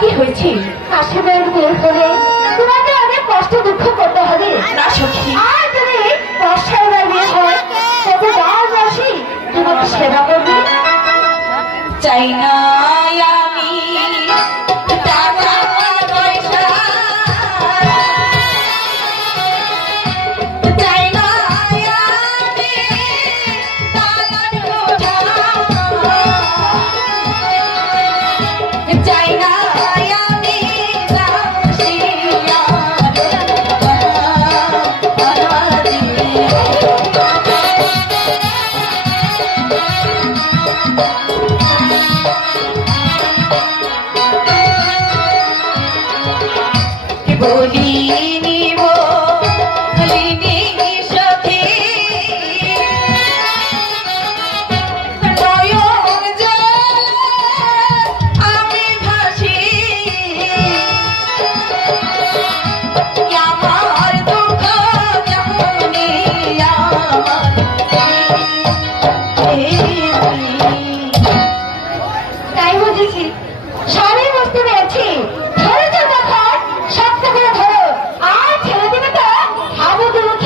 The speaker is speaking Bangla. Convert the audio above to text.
কি হয়েছে? আশীর্বাদ বিয়ে হলে তোমাকে অনেক কষ্ট দুঃখ করতে হবে না সখী, আর যদি বর্ষার বিয়ে হয় তবে রাজ আসি তোমাকে সেবা করবে। চাই না আমি টাকা পয়সা, চাই না আমি তালার বোঝা, চাই না আমি বলিনি বলিনি সখী, নয়ন জলে আমি ভাসি, আমার দুঃখ যেমনি আমার